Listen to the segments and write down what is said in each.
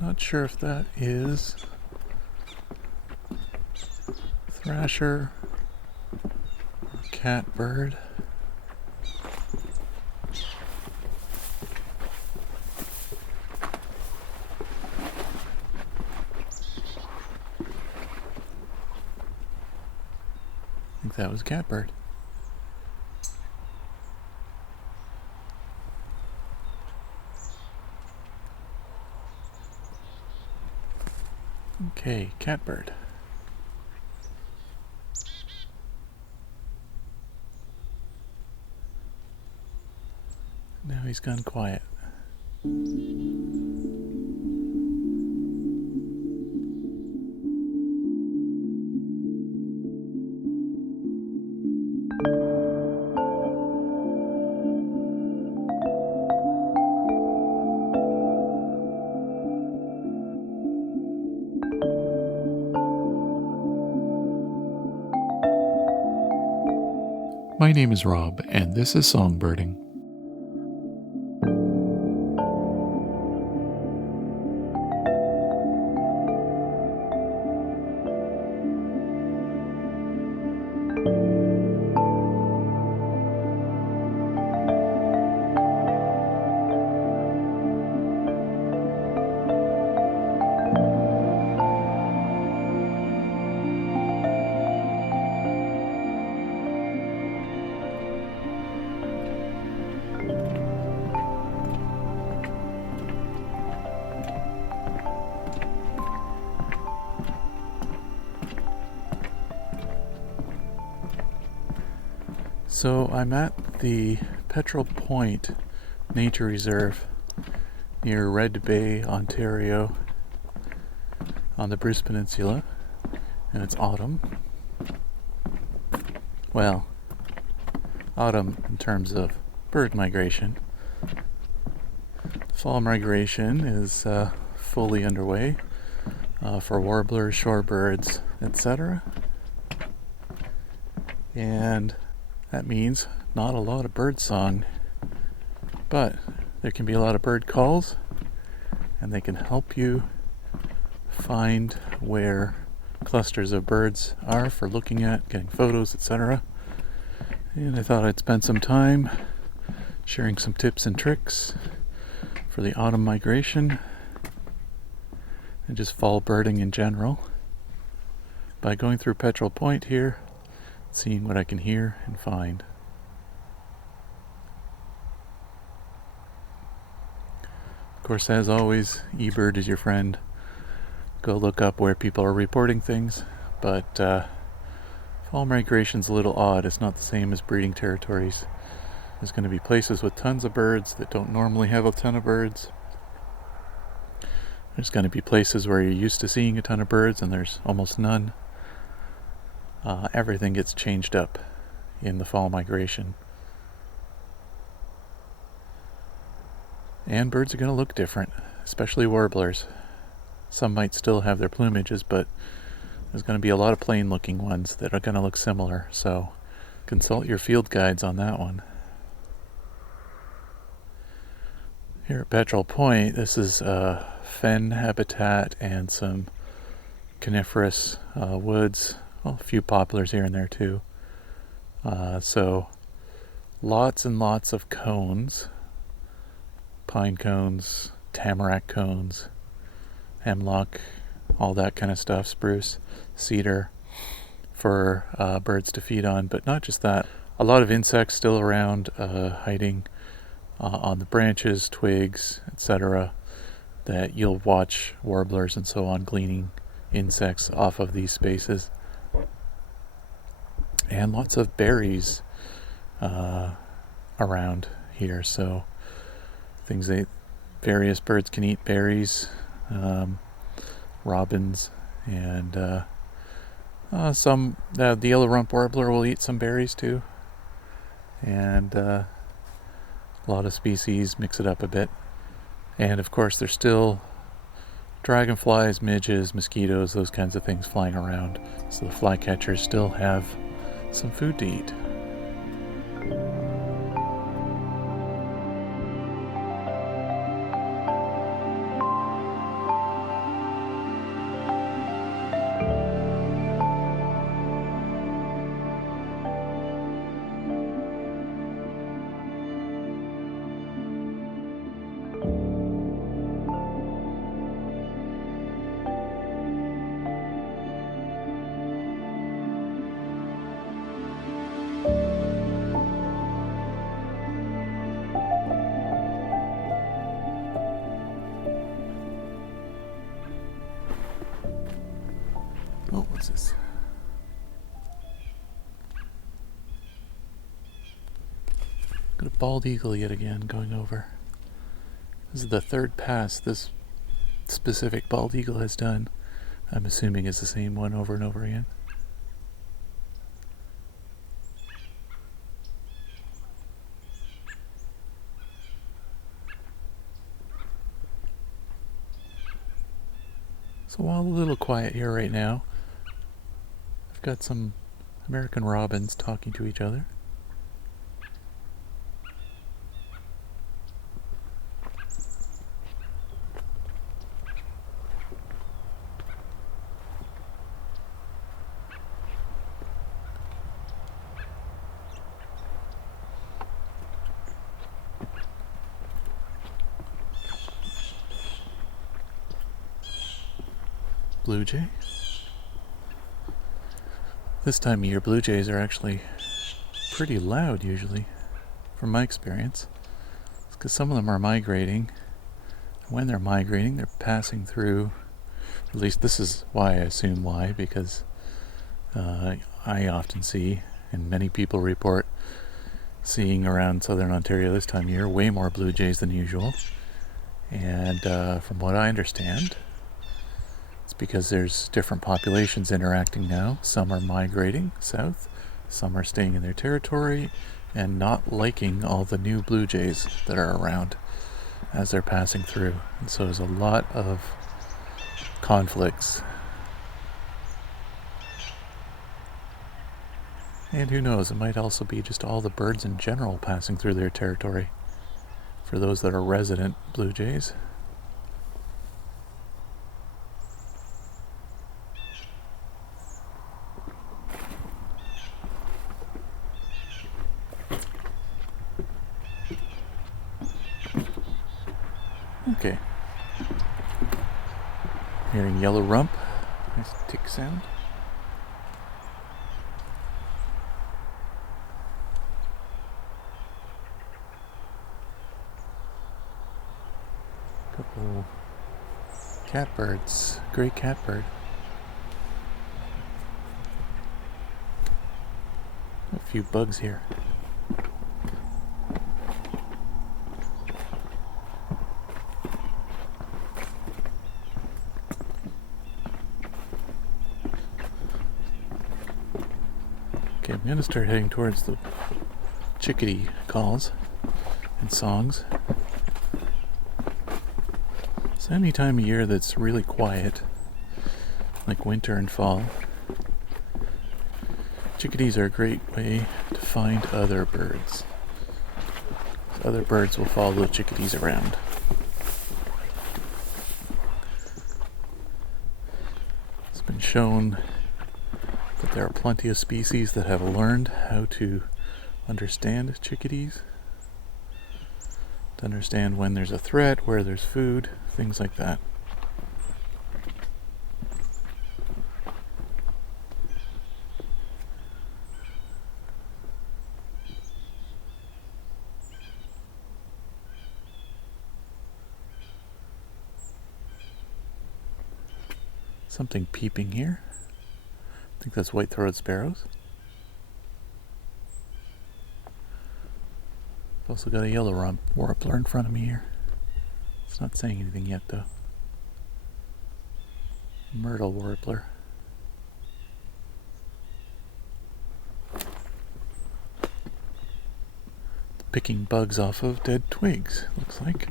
Not sure if that is thrasher or catbird. I think that was catbird. Okay, catbird. Now he's gone quiet. My name is Rob, and this is Songbirding. So I'm at the Petrel Point Nature Reserve near Red Bay, Ontario, on the Bruce Peninsula, and it's autumn. Well, autumn in terms of bird migration. Fall migration is fully underway for warblers, shorebirds, etc. And that means not a lot of bird song, but there can be a lot of bird calls, and they can help you find where clusters of birds are for looking at, getting photos, etc. And I thought I'd spend some time sharing some tips and tricks for the autumn migration and just fall birding in general by going through Petrel Point here, seeing what I can hear and find. Of course, as always, eBird is your friend. Go look up where people are reporting things, but fall migration's a little odd. It's not the same as breeding territories. There's going to be places with tons of birds that don't normally have a ton of birds. There's going to be places where you're used to seeing a ton of birds and there's almost none. Everything gets changed up in the fall migration. And birds are going to look different, especially warblers. Some might still have their plumages, but there's going to be a lot of plain looking ones that are going to look similar, so consult your field guides on that one. Here at Petrel Point, this is fen habitat and some coniferous woods. Well, a few poplars here and there too. So lots and lots of cones, pine cones, tamarack cones, hemlock, all that kind of stuff, spruce, cedar, for birds to feed on. But not just that, a lot of insects still around, hiding on the branches, twigs, etc., that you'll watch warblers and so on gleaning insects off of these spaces. And lots of berries around here, so things that various birds can eat: berries, robins, and the yellow rump warbler will eat some berries too, and a lot of species mix it up a bit. And of course there's still dragonflies, midges, mosquitoes, those kinds of things flying around, so the flycatchers still have some food to eat. Oh, what's this? Got a bald eagle yet again going over. This is the third pass this specific bald eagle has done. I'm assuming it's the same one over and over again. So while a little quiet here right now, I've got some American robins talking to each other. Blue jay. This time of year, blue jays are actually pretty loud usually, from my experience. It's because some of them are migrating. When they're migrating, they're passing through, at least this is why I assume why, because I often see, and many people report, seeing around southern Ontario this time of year way more blue jays than usual. And from what I understand, it's because there's different populations interacting now. Some are migrating south, some are staying in their territory and not liking all the new blue jays that are around as they're passing through. And so there's a lot of conflicts. And who knows, it might also be just all the birds in general passing through their territory for those that are resident blue jays. Okay. Hearing yellow rump. Nice tick sound. Couple catbirds. Gray catbird. A few bugs here. Okay, I'm going to start heading towards the chickadee calls and songs. So any time of year that's really quiet, like winter and fall, chickadees are a great way to find other birds. So other birds will follow the chickadees around. It's been shown that there are plenty of species that have learned how to understand chickadees, to understand when there's a threat, where there's food, things like that. Something peeping here. I think that's white-throated sparrows. I've also got a yellow rump warbler in front of me here. It's not saying anything yet though. Myrtle warbler. Picking bugs off of dead twigs, looks like.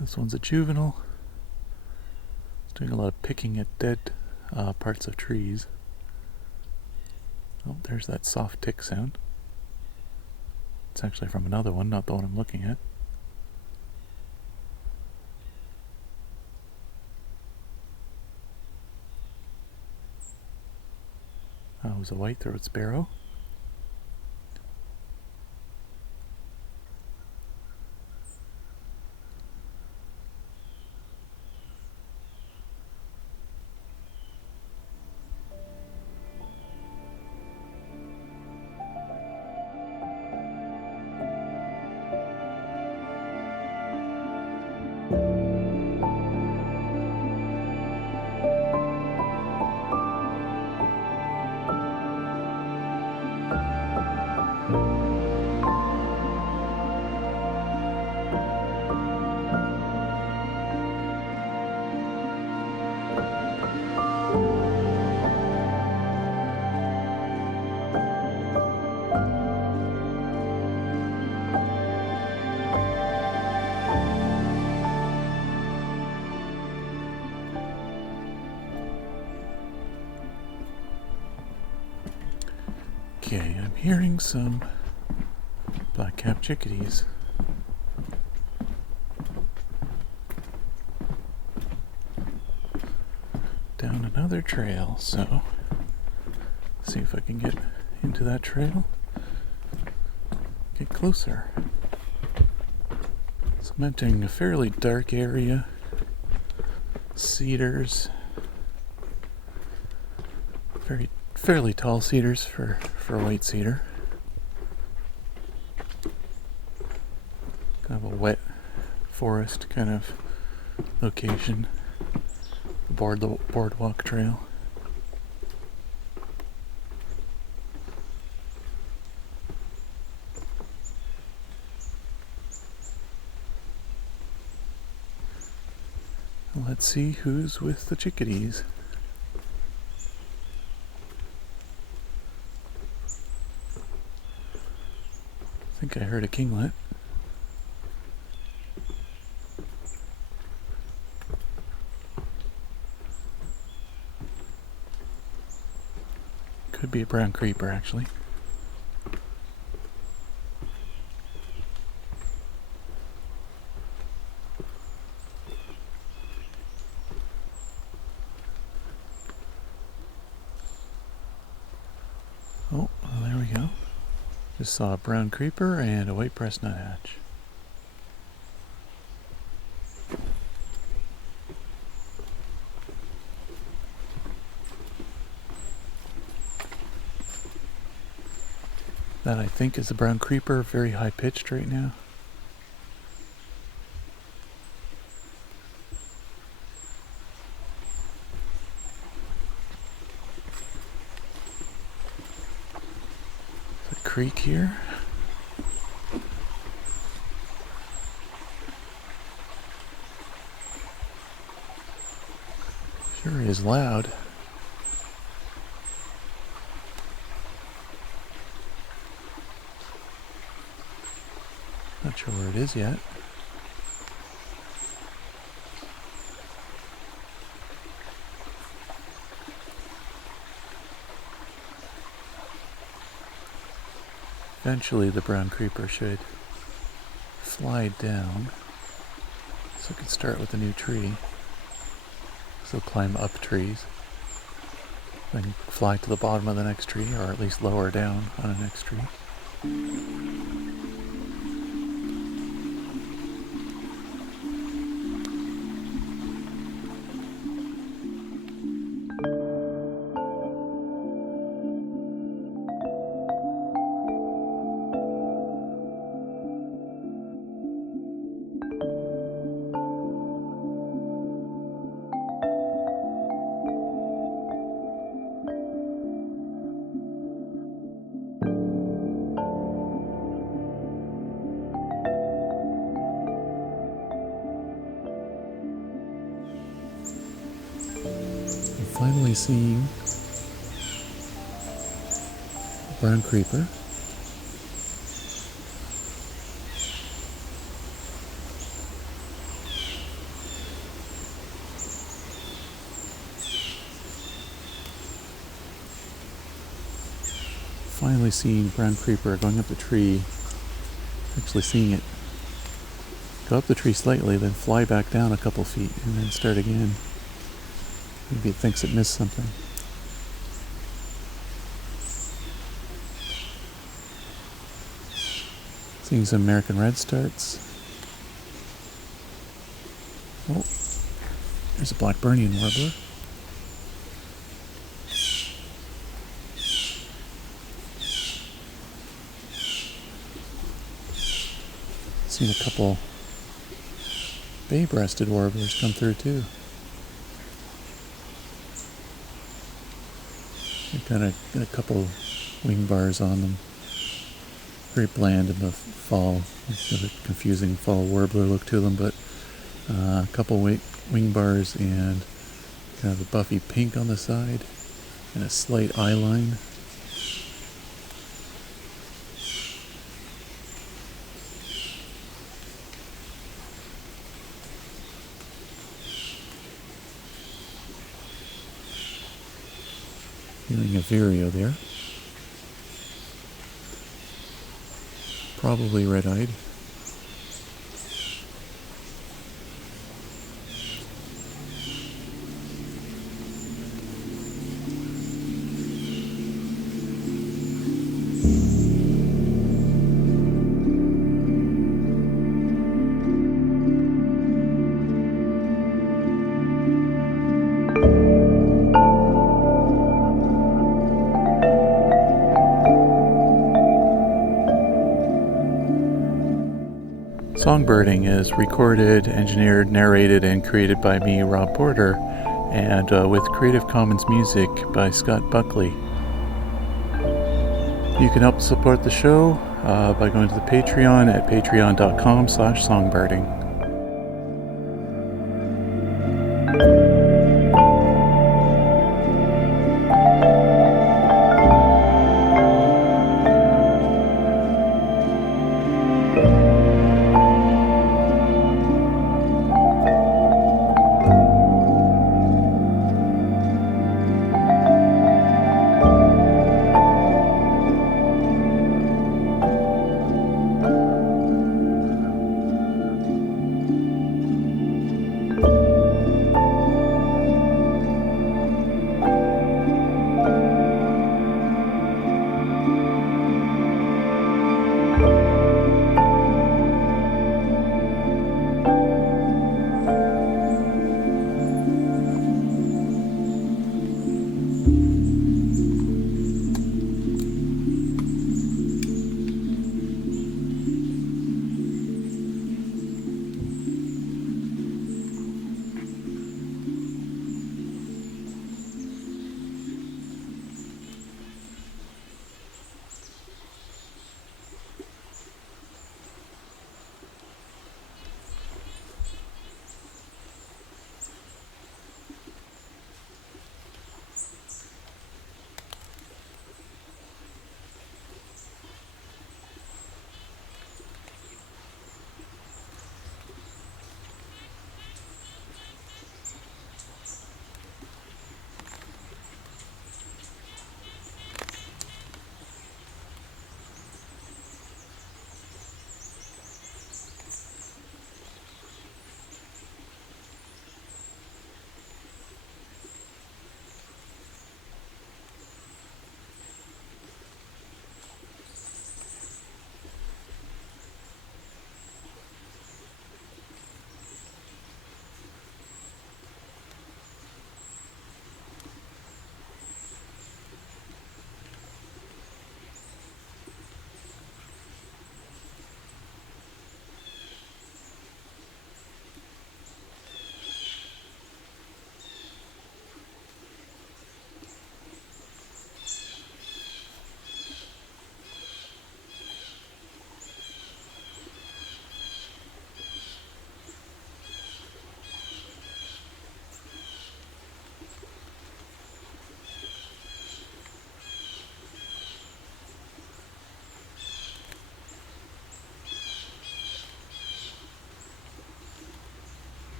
This one's a juvenile. It's doing a lot of picking at dead parts of trees. Oh, there's that soft tick sound. It's actually from another one, not the one I'm looking at. Oh, it was a white-throated sparrow. Okay, I'm hearing some black-capped chickadees. Down another trail, so see if I can get into that trail. Get closer. So I'm entering a fairly dark area. Cedars. Fairly tall cedars for white cedar. Kind of a wet forest kind of location. The boardwalk trail. Let's see who's with the chickadees. I think I heard a kinglet. Could be a brown creeper, actually. Oh, well, there we go. Just saw a brown creeper and a white breast nuthatch. That I think is a brown creeper, very high pitched right now. There's a creek here. Sure is loud. Not sure where it is yet. Eventually the brown creeper should fly down. So I can start with a new tree. So climb up trees. Then fly to the bottom of the next tree, or at least lower down on the next tree. Finally seeing a brown creeper. Finally seeing brown creeper going up the tree. Actually seeing it go up the tree slightly, then fly back down a couple feet, and then start again. Maybe it thinks it missed something. Seeing some American redstarts. Oh, there's a Blackburnian warbler. Seen a couple bay-breasted warblers come through too. They've kind of got a couple wing bars on them. Very bland in the fall, with a confusing fall warbler look to them, but a couple wing bars and kind of a buffy pink on the side and a slight eye line. Feeling a vireo there. Probably red-eyed. Songbirding is recorded, engineered, narrated, and created by me, Rob Porter, and with Creative Commons music by Scott Buckley. You can help support the show by going to the Patreon at patreon.com/songbirding.